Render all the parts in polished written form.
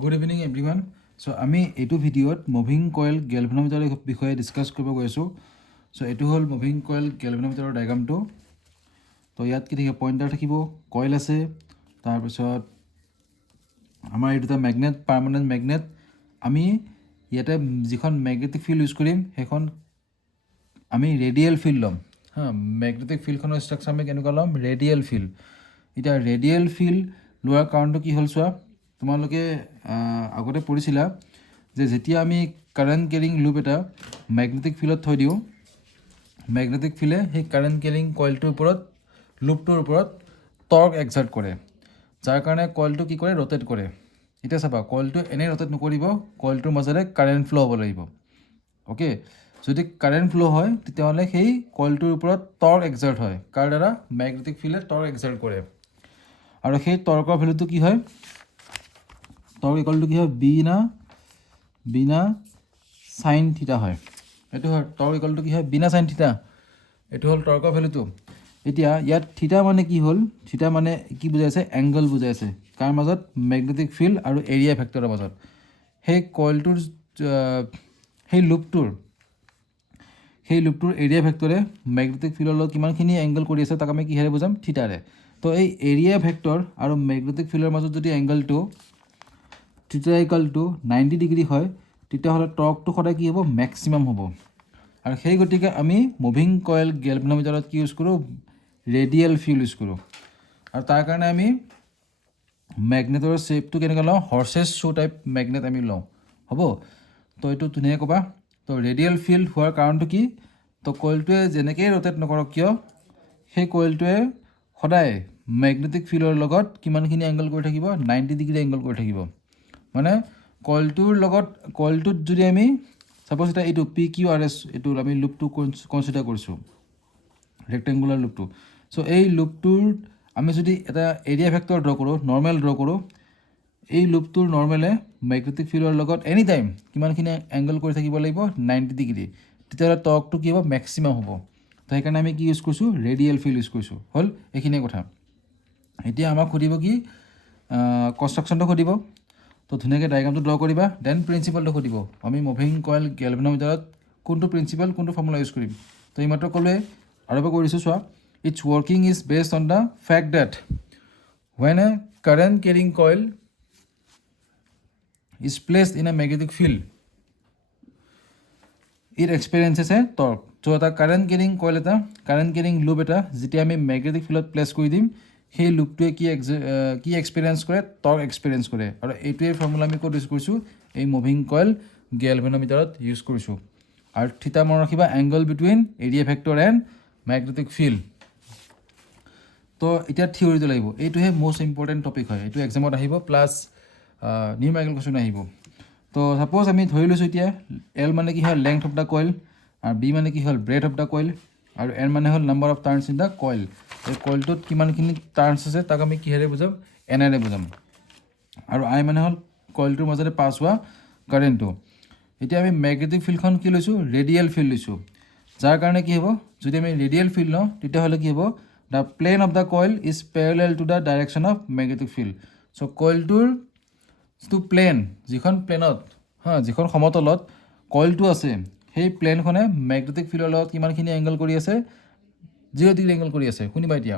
Good evening everyone. চ' আমি এইটো ভিডিঅ'ত মুভিং কইল গেলভেনোমিটাৰৰ বিষয়ে ডিছকাছ কৰিব গৈ আছোঁ। চ' এইটো হ'ল মুভিং কইল গেলভেনোমিটাৰৰ ডায়াগ্ৰামটো। তো ইয়াত কি থাকিব, পইণ্টাৰ থাকিব, কইল আছে, তাৰপিছত আমাৰ এই দুটা মেগনেট, পাৰ্মানেণ্ট মেগনেট। আমি ইয়াতে যিখন মেগনেটিক ফিল্ড ইউজ কৰিম সেইখন আমি ৰেডিয়েল ফিল্ড ল'ম। মেগনেটিক ফিল্ডখনৰ ষ্ট্ৰাকচাৰ আমি কেনেকুৱা ল'ম, ৰেডিয়েল ফিল্ড। এতিয়া ৰেডিয়েল ফিল্ড লোৱাৰ কাৰণটো কি হ'ল চোৱা, তোমালোকে আগতে পঢ়িছিলা যে যেতিয়া আমি কাৰেণ্ট কেৰিং লুপ এটা মেগনেটিক ফিল্ডত থৈ দিওঁ, মেগনেটিক ফিল্ডে সেই কাৰেণ্ট কেৰিং কইলটোৰ ওপৰত, লুপটোৰ ওপৰত টৰ্ক এক্সাৰ্ট কৰে, যাৰ কাৰণে কইলটো কি কৰে, ৰ'টেট কৰে। এতিয়া চাবা, কইলটো এনেই ৰ'টেট নকৰিব, কইলটোৰ মাজেৰে কাৰেণ্ট ফ্ল' হ'ব লাগিব। অ'কে, যদি কাৰেণ্ট ফ্ল' হয় তেতিয়াহ'লে সেই কইলটোৰ ওপৰত টৰ্ক এক্সাৰ্ট হয়, কাৰ দ্বাৰা, মেগনেটিক ফিল্ডে টৰ্ক এক্সাৰ্ট কৰে। আৰু সেই টৰ্কৰ ভেলুটো কি হয়, টৰ্ক ইকুৱেলটো কি হয়, বিনা সাইন থিটা হয়। এইটো হয় টৰ্ক ইকুৱেলটো কি হয়, বিনা সাইন থিটা। এইটো হ'ল টৰ্কৰ ভেলুটো। এতিয়া ইয়াত থিটা মানে কি হ'ল, থিটা মানে কি বুজাইছে, এংগল বুজাইছে, কাৰ মাজত, মেগনেটিক ফিল্ড আৰু এৰিয়া ভেক্টৰৰ মাজত। সেই কইলটোৰ সেই লুপটোৰ এৰিয়া ভেক্টৰে মেগনেটিক ফিল্ডৰ লগত কিমানখিনি এংগল কৰি আছে তাক আমি কিহেৰে বুজাম, থিটাৰে। তো এই এৰিয়া ভেক্টৰ আৰু মেগনেটিক ফিল্ডৰ মাজত যদি এংগলটো থিটা ইকুৱেল টু 90 ডিগ্ৰী হয়, তেতিয়াহ'লে টৰ্কটো সদায় কি হ'ব, মেক্সিমাম হ'ব। আৰু সেই গতিকে আমি মুভিং কইল গেলভেনোমিটাৰত কি ইউজ কৰোঁ, ৰেডিয়েল ফিল্ড ইউজ কৰোঁ। আৰু তাৰ কাৰণে আমি মেগনেটৰ শ্বেপটো কেনেকৈ লওঁ, হৰ্চেছ শ্বু টাইপ মেগনেট আমি লওঁ, হ'ব। তো এইটো ধুনীয়াকৈ ক'বা। তো ৰেডিয়েল ফিল্ড হোৱাৰ কাৰণটো কি, তো কইলটোৱে যেনেকৈ ৰ'টেট নকৰক কিয়, সেই কইলটোৱে সদায় মেগনেটিক ফিল্ডৰ লগত কিমানখিনি এংগল কৰি থাকিব, 90 ডিগ্ৰী এংগল কৰি থাকিব। মানে কইলটোৰ লগত, কইলটোত যদি আমি ছাপ'জ এতিয়া এইটো PQRS, এইটো আমি লুপটো কনচিডাৰ কৰিছোঁ, ৰেক্টেংগুলাৰ লুপটো। চ' এই লুপটোৰ আমি যদি এটা এৰিয়া ভেক্টৰ ড্ৰ কৰোঁ, নৰ্মেল ড্ৰ কৰোঁ, এই লুপটোৰ নৰ্মেলে মেগনেটিক ফিল্ডৰ লগত এনি টাইম কিমানখিনি এংগল কৰি থাকিব লাগিব, 90 ডিগ্ৰী। তেতিয়াহ'লে টৰ্কটো কি হ'ব, মেক্সিমাম হ'ব। তো সেইকাৰণে আমি কি ইউজ কৰিছোঁ, ৰেডিয়েল ফিল্ড ইউজ কৰিছোঁ। হ'ল এইখিনিয়ে কথা। এতিয়া আমাক সুধিব কি, কনষ্ট্ৰাকশ্যনটো সুধিব। তো ধুনীয়াকৈ ডায়েগ্ৰামটো ড্ৰ কৰিবা, দেন প্ৰিন্সিপালটো সুধিব, আমি মুভিং কইল গেলভেনোমিটাৰত কোনটো প্ৰিন্সিপাল, কোনটো ফৰ্মুলা ইউজ কৰিম। তো এইমাত্ৰ ক'লোৱে, আৰু এবাৰ কৰিছোঁ চোৱা, it's working is based on the fact that when a current carrying coil is placed in a magnetic field, it experiences a torque. So এটা কাৰেণ্ট কেৰিং কইল, এটা কাৰেণ্ট কেৰিং লুপ এটা যেতিয়া আমি মেগনেটিক ফিল্ডত প্লেচ কৰি দিম, সেই লুপটোৱে কি এক্সপিৰিয়েঞ্চ কৰে, টৰ্ক এক্সপিৰিয়েঞ্চ কৰে। আৰু এইটোৱে ফৰ্মুলা আমি ক'ত ইউজ কৰিছোঁ, এই মুভিং কইল গেলভেনোমিটাৰত ইউজ কৰিছোঁ। আৰু থিটা মনত ৰাখিবা, angle between area vector and magnetic field. তো এতিয়া থিয়ৰিটো লাগিব, এইটোহে মষ্ট ইম্পৰ্টেণ্ট টপিক হয়, এইটো এক্সামত আহিব, প্লাছ নিউমেৰিকেল কুৱেশ্যন আহিব। তো ছাপ'জ আমি ধৰি লৈছোঁ এতিয়া, এল মানে কি হ'ল, লেংথ অফ দ্য কইল, আৰু বি মানে কি হ'ল, ব্ৰেথ অফ দ্য কইল, আৰু এন মানে হ'ল number of turns in the coil. এই কইলটোত কিমানখিনি টাৰ্ণছ আছে তাক আমি কিহেৰে বুজাম, এনেৰে বুজাম। আৰু আই মানে হ'ল কইলটোৰ মাজতে পাছ হোৱা কাৰেণ্টটো। এতিয়া আমি মেগনেটিক ফিল্ডখন কি লৈছোঁ, ৰেডিয়েল ফিল্ড লৈছোঁ, যাৰ কাৰণে কি হ'ব, যদি আমি ৰেডিয়েল ফিল্ড লওঁ তেতিয়াহ'লে কি হ'ব, the plane of the coil is parallel to the direction of magnetic field. So' কইলটোৰ যিটো প্লেন, যিখন প্লেনত, যিখন সমতলত কইলটো আছে, সেই প্লেনখনে মেগনেটিক ফিল্ডৰ লগত কিমানখিনি এংগল কৰি আছে, 0 ডিগ্ৰী এংগল কৰি আছে। শুনিবা এতিয়া,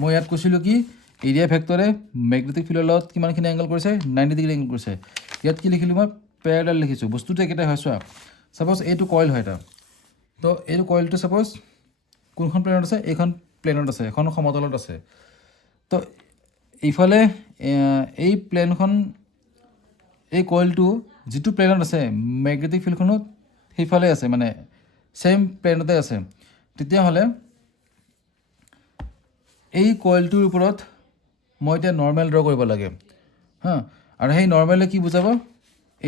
মই ইয়াত কৈছিলোঁ কি, এৰিয়া ভেক্টৰে মেগনেটিক ফিল্ডৰ লগত কিমানখিনি এংগল কৰিছে, 90 ডিগ্ৰী এংগল কৰিছে। ইয়াত কি লিখিলোঁ মই, পেৰেলেল লিখিছোঁ, বস্তুটো একেটাই হয়। চোৱা, ছাপ'জ এইটো কইল হয় এটা, তো এইটো কইলটো ছাপ'জ কোনখন প্লেনত আছে, এইখন প্লেনত আছে, এখন সমতলত আছে। তো এইফালে এই প্লেনখন, এই কইলটো যিটো প্লেনত আছে, মেগনেটিক ফিল্ডখনো সেইফালে আছে, মানে ছেইম প্লেনতে আছে। তেতিয়াহ'লে এই কইলটোৰ ওপৰত মই এতিয়া নৰ্মেল ড্ৰ কৰিব লাগে, আৰু সেই নৰ্মেলে কি বুজাব,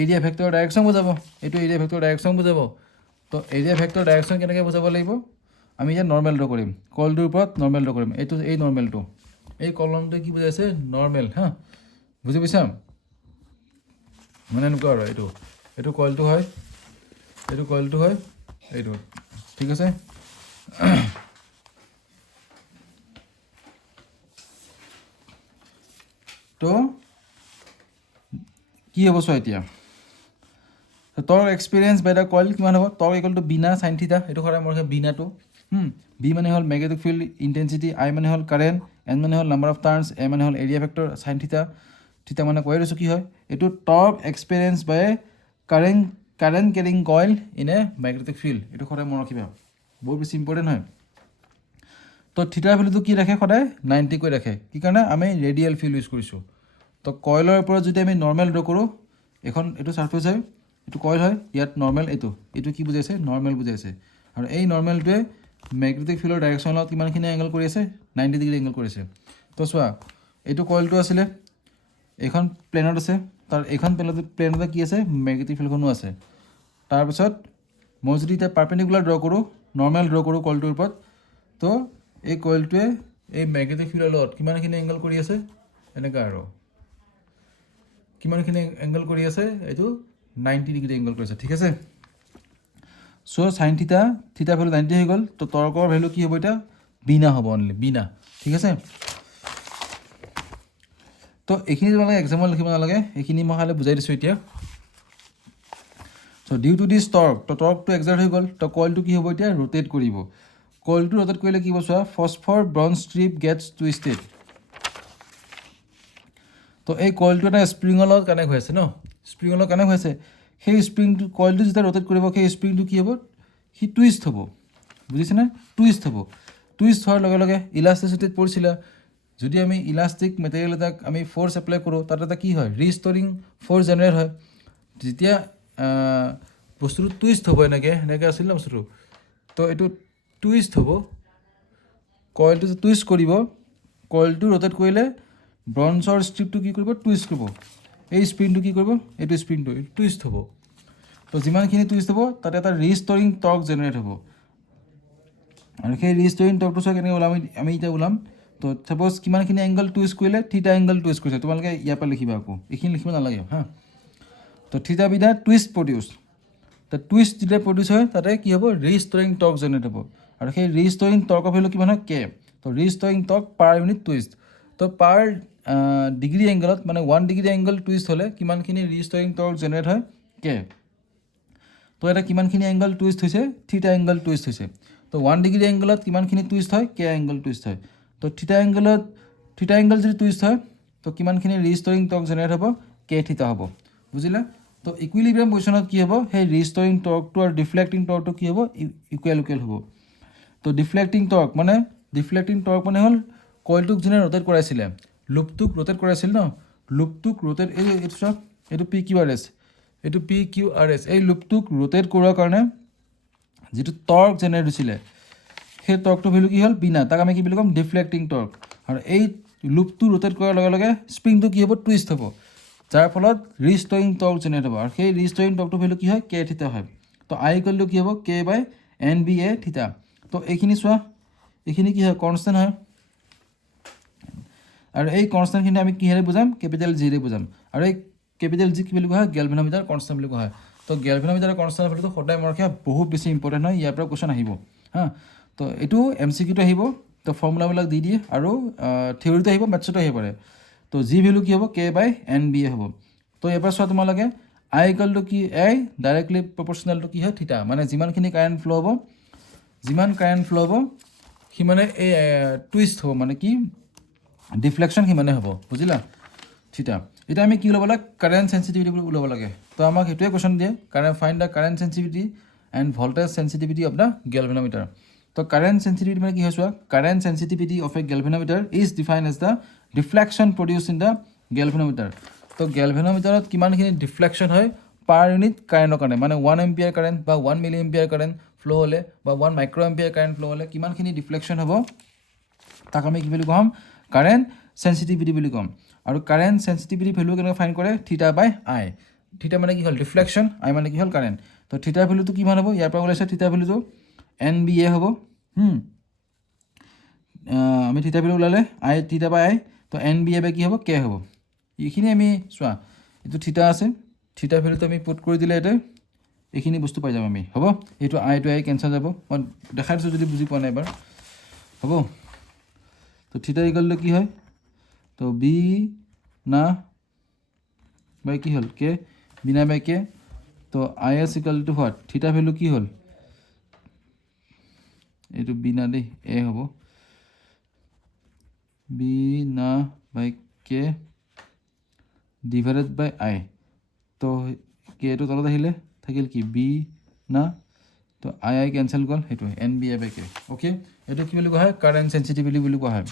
এৰিয়া ভেক্টৰৰ ডাইৰেকশ্যন বুজাব। এইটো এৰিয়া ভেক্টৰৰ ডাইৰেকশ্যন বুজাব। তো এৰিয়া ভেক্টৰৰ ডাইৰেকশ্যন কেনেকৈ বুজাব লাগিব, আমি এতিয়া নৰ্মেল ড্ৰ কৰিম, কইলটোৰ ওপৰত নৰ্মেল ড্ৰ কৰিম। এইটো এই নৰ্মেলটো, এই কলমটোৱে কি বুজাইছে, নৰ্মেল। বুজি পাইছা, মানে এনেকুৱা আৰু এইটো কইলটো হয়, এইটো কইলটো হয়, এইটো, ঠিক আছে। তো কি হ'ব চোৱা এতিয়া টৰ্ক এক্সপিৰিয়েঞ্চ বাই দ্য কইল কিমান হ'ব টৰ্ক ইকুৱেল টু বি না সাইন থিটা এইটো সদায় মোৰ বি নাটো বি মানে হ'ল মেগনেটিক ফিল্ড ইণ্টেনচিটি আই মানে হ'ল কাৰেণ্ট এন মানে হ'ল নাম্বাৰ অফ টাৰ্ণছ এ মানে হ'ল এৰিয়া ভেক্টৰ সাইন থিটা থিটা মানে কৈ দিছোঁ কি হয় এইটো torque experience by current carrying coil in a magnetic field এইটো সদায় মনত ৰাখিবা বহুত বেছি ইম্পৰ্টেণ্ট হয় তো থিটাৰ ভেলুটো কি ৰাখে সদায় 90 কৈ ৰাখে কি কাৰণে আমি ৰেডিয়েল ফিল্ড ইউজ কৰিছোঁ তো কইলৰ ওপৰত যদি আমি নৰ্মেল ড্ৰ কৰোঁ এখন এইটো ছাৰ্ফেচ হয় এইটো কইল হয় ইয়াত নৰ্মেল এইটো কি বুজাইছে নৰ্মেল বুজাইছে আৰু এই নৰ্মেলটোৱে মেগনেটিক ফিল্ডৰ ডাইৰেকশ্যনৰ লগত কিমানখিনি এংগল কৰি আছে 90 ডিগ্ৰী এংগল কৰিছে তো চোৱা এইটো কইলটো আছিলে এইখন প্লেনত আছে তাৰ এইখন প্লেনতে কি আছে মেগনেটিক ফিল্ডখনো আছে তাৰপিছত মই যদি এতিয়া পাৰ্পেণ্ডিকুলাৰ ড্ৰ কৰোঁ নৰ্মেল ড্ৰ কৰোঁ কইলটোৰ ওপৰত তো এই কইলটোৱে এই মেগনেটিক ফিল্ডৰ লগত কিমানখিনি এংগল কৰি আছে এনেকুৱা আৰু কিমানখিনি এংগল কৰি আছে এইটো 90 ডিগ্ৰী এংগল কৰিছে ঠিক আছে চ' সাইন থিটা ভেলু 90 হৈ গ'ল তো টৰ্কৰ ভেলু কি হ'ব এতিয়া বিনা হ'ব অনলি বিনা ঠিক আছে তো এইখিনি তোমালোকে এক্সাম্পল লিখিব নালাগে এইখিনি মই খালি বুজাই দিছোঁ এতিয়া চ' ডিউ টু দিছ টৰ্ক তো টৰ্কটো এক্সাৰ্ট হৈ গ'ল তো কইলটো কি হ'ব এতিয়া ৰোটেট কৰিব কইলটো ৰোটেট কৰিলে কি হ'ব চোৱা ফছফৰ ব্ৰঞ্জ ষ্ট্ৰিপ গেটছ টুইষ্টেড তো এই কইলটো এটা স্প্ৰিঙৰ লগত কানেক্ট হৈ আছে ন স্প্ৰিঙৰ লগত কানেক্ট হৈ আছে সেই স্প্ৰিংটো কইলটো যেতিয়া ৰোটেট কৰিব সেই স্প্ৰিংটো কি হ'ব সি টুইষ্ট হ'ব বুজিছেনে টুইষ্ট হ'ব টুইষ্ট হোৱাৰ লগে লগে ইলাষ্টিচিটিত পৰিছিলে যদি আমি ইলাষ্টিক মেটেৰিয়েল এটাক আমি ফ'ৰ্চ এপ্লাই কৰোঁ তাত এটা কি হয় ৰিষ্টৰিং ফ'ৰ্চ জেনেৰেট হয় যেতিয়া বস্তুটো টুইষ্ট হ'ব এনেকৈ আছিল ন বস্তুটো তো এইটো টুইষ্ট হ'ব কইলটো যে টুইষ্ট কৰিব কইলটো ৰোটেট কৰিলে ব্ৰঞ্জৰ ষ্ট্ৰিপটো কি কৰিব টুইষ্ট কৰিব এই স্প্ৰিংটো কি কৰিব এইটো স্প্ৰিংটো টুইষ্ট হ'ব তো যিমানখিনি টুইষ্ট হ'ব তাতে এটা ৰিষ্টৰিং টৰ্ক জেনেৰেট হ'ব আৰু সেই ৰিষ্টৰিং টৰ্কটো চোৱা কেনেকৈ ওলাম আমি এতিয়া ওলাম তো ছাপ'জ কিমানখিনি এংগল টুইষ্ট কৰিলে থিটা এংগল টুইষ্ট কৰিছে তোমালোকে ইয়াৰ পৰা লিখিবা আকৌ এইখিনি লিখিব নালাগে হা তো থিটা বিধা টুইষ্ট প্ৰডিউচ তো টুইষ্ট যেতিয়া প্ৰডিউচ হয় তাতে কি হ'ব ৰিষ্টৰিং টৰ্ক জেনেৰেট হ'ব আৰু সেই ৰিষ্টৰিং টৰ্কৰ ভেলু কিমান হয় কে তো ৰিষ্টৰিং টৰ্ক পাৰ ইউনিট টুইষ্ট তো পাৰ ডিগ্ৰী এংগলত মানে 1 ডিগ্ৰী এংগল টুইষ্ট হ'লে কিমানখিনি ৰিষ্টৰিং টৰ্ক জেনেৰেট হয় কে তো এটা কিমানখিনি এংগল টুইষ্ট হৈছে থিটা এংগল টুইষ্ট হৈছে তো 1 ডিগ্ৰী এংগলত কিমানখিনি টুইষ্ট হয় কে এংগল টুইষ্ট হয় তো থিটা এংগল যদি টুইষ্ট হয় তো কিমানখিনি ৰিষ্টৰিং টৰ্ক জেনেৰেট হ'ব কে থিটা হ'ব বুজিলা তো ইকুইলিব্ৰিয়াম পজিশ্যনত কি হ'ব সেই ৰিষ্টৰিং টৰ্কটো আৰু ডিফ্লেক্টিং টৰ্কটো কি হ'ব ইকুৱেল হ'ব তো ডিফ্লেক্টিং টৰ্ক মানে হ'ল কইলটোক যোনে ৰোটেট কৰাইছিলে লুপটোক ৰোটেট কৰাইছিল ন লুপটোক ৰোটেট এইটো চোৱা এইটো পি কিউ আৰ এছ এই লুপটোক ৰোটেট কৰোৱাৰ কাৰণে যিটো টৰ্ক জেনেৰেট হৈছিলে সেই টৰ্কটোৰ ভেলু কি হ'ল বিনা তাক আমি কি বুলি ক'ম ডিফ্লেক্টিং টৰ্ক আৰু এই লুপটো ৰোটেট কৰাৰ লগে লগে স্প্ৰিংটো কি হ'ব টুইষ্ট হ'ব যাৰ ফলত ৰিষ্টৰিং টৰ্ক জেনেৰেট হ'ব আৰু সেই ৰিষ্টৰিং টৰ্কটোৰ ভেলু কি হয় কে থিটা হয় তো আই ইকুৱেলটো কি হ'ব কে বাই এন বি এ থিটা তো এইখিনি চোৱা এইখিনি কি হয় কনষ্টেণ্ট হয় আৰু এই কনষ্টেণ্টখিনি আমি কিহেৰে বুজাম কেপিটেল জিৰে বুজাম আৰু এই কেপিটেল জি কি বুলি কোৱা হয় গেলভেনোমিটাৰ কনষ্টেণ্ট বুলি কোৱা হয় তো গেলভেনোমিটাৰ কনষ্টেণ্ট ভেলুটো সদায় মনত ৰাখিবা বহুত বেছি ইম্পৰ্টেণ্ট হয় ইয়াৰ পৰা কুৱেশ্যন আহিব হা তো এইটো এম চি কিউটো আহিব তো ফৰ্মুলাবিলাক দি দিয়ে আৰু থিয়ৰিটো আহিব মেথছতো আহিব পাৰে তো জি ভেলু কি হ'ব কে বাই এন বি এ হ'ব তো ইয়াৰ পৰা চোৱা তোমালোকে আই ইকুৱেলটো কি আই ডাইৰেক্টলি প্ৰপৰ্চনেলটো কি হয় থিটা মানে যিমানখিনি কাৰেণ্ট ফ্ল' হ'ব সিমানে এই টুইষ্ট হ'ব মানে কি ডিফ্লেকশ্যন সিমানে হ'ব বুজিলা থিটা এতিয়া আমি কি ল'ব লাগে কাৰেণ্ট চেঞ্চিটিভিটি বুলি ওলাব লাগে তো আমাক সেইটোৱে কুৱেশ্যন দিয়ে find the current sensitivity and voltage sensitivity of the galvanometer তো কাৰেণ্ট চেঞ্চিটিভিটি মানে কি হয় চোৱা current sensitivity of a galvanometer is define as the deflection produce in the galvanometer তো গেলভেনোমিটাৰত কিমানখিনি ডিফ্লেকশ্যন হয় পাৰ ইউনিট কাৰেণ্টৰ কাৰণে মানে 1 এম্পিয়াৰ কাৰেণ্ট বা 1 মিলি এম্পিয়াৰ কাৰেণ্ট ফ্ল' হ'লে বা 1 মাইক্ৰ' এম্পিয়াৰ কাৰেণ্ট ফ্ল' হ'লে কিমানখিনি ডিফ্লেকশ্যন হ'ব তাক আমি কি বুলি ক'ম কাৰেণ্ট চেঞ্চিটিভিটি বুলি ক'ম আৰু কাৰেণ্ট চেঞ্চিটিভিটি ভেলু কেনেকৈ ফাইন কৰে থিটা বাই আই থিটা মানে কি হ'ল ডিফ্লেকশ্যন আই মানে কি হ'ল কাৰেণ্ট তো থিটাৰ ভেলুটো কিমান হ'ব ইয়াৰ পৰা ওলাইছে থিটাৰ ভেলুটো এন বি এ হ'ব আমি থিটা ভেলু ওলালে আই থিটা বাই আই তো এন বি এ বাই কি হ'ব কে হ'ব এইখিনি আমি চোৱা এইটো থিটা আছে থিটাৰ ভেলুটো আমি পুট কৰি দিলে ইয়াতে এইখিনি বস্তু পাই যাম আমি হ'ব এইটো আইটো আই কেঞ্চেল যাব মই দেখাই দিছোঁ যদি বুজি পোৱা নাই এবাৰ হ'ব তো থিটা ইকুৱেলটো কি হয় তো বি না বাই কি হ'ল কে বিনা বাই কে তো I S equal to what থিটা ভেলু কি হ'ল এইটো বিনা দেই এ হ'ব বিনা বাই কে ডিভাইডেড বাই আই তো কে এইটো তলত আহিলে থাকিল কি বি না তো আই আই কেঞ্চেল গ'ল সেইটো এন বি আই বাই কে অ'কে এইটো কি বুলি কোৱা হয় কাৰেণ্ট চেঞ্চিটিভিটি বুলি কোৱা হয়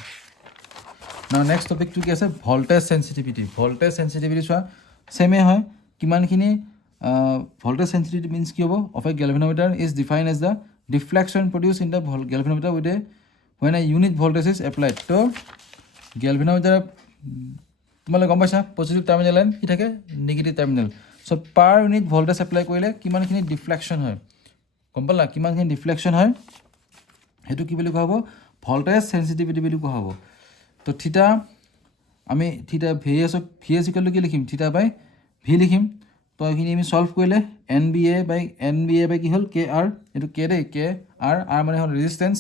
না নেক্সট টপিকটো কি আছে ভল্টেজ চেঞ্চিটিভিটি চোৱা ছেমে হয় কিমানখিনি ভল্টেজ চেঞ্চিটিভিটি মিনছ কি হ'ব of a galvanometer is define as the deflection produce in the galvanometer with a when a unit voltage is applied তো গেলভেনোমিটাৰ তোমালোকে গম পাইছা পজিটিভ টাৰ্মিনেল লাইন কি থাকে নিগেটিভ টাৰ্মিনেল চ' পাৰ ইউনিট ভল্টেজ এপ্লাই কৰিলে কিমানখিনি ডিফ্লেকশ্যন হয় গম পালা কিমানখিনি ডিফ্লেকশ্যন হয় সেইটো কি বুলি কোৱা হ'ব ভল্টেজ চেঞ্চিটিভিটি বুলি কোৱা হ'ব তো থিটা আমি থিটা ভি এছ ইকুৱেল কি লিখিম থিটা বাই ভি লিখিম তো এইখিনি আমি চল্ভ কৰিলে এন বি এ বাই কি হ'ল কে আৰ এইটো কে দেই কে আৰ মানে হ'ল ৰেজিষ্টেঞ্চ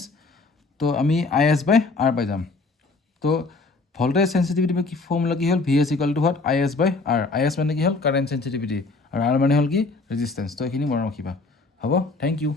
তো আমি আই এছ বাই আৰ পাই যাম তো ভল্টেজ চেঞ্চিটিভিটি কি ফৰ্মুলা কি হ'ল V S equal to what I S by R I S মানে কি হ'ল কাৰেণ্ট চেঞ্চিটিভিটি আৰু আৰ মানে হ'ল কি ৰেজিষ্টেঞ্চ তো এইখিনি মনত ৰাখিবা হ'ব থেংক ইউ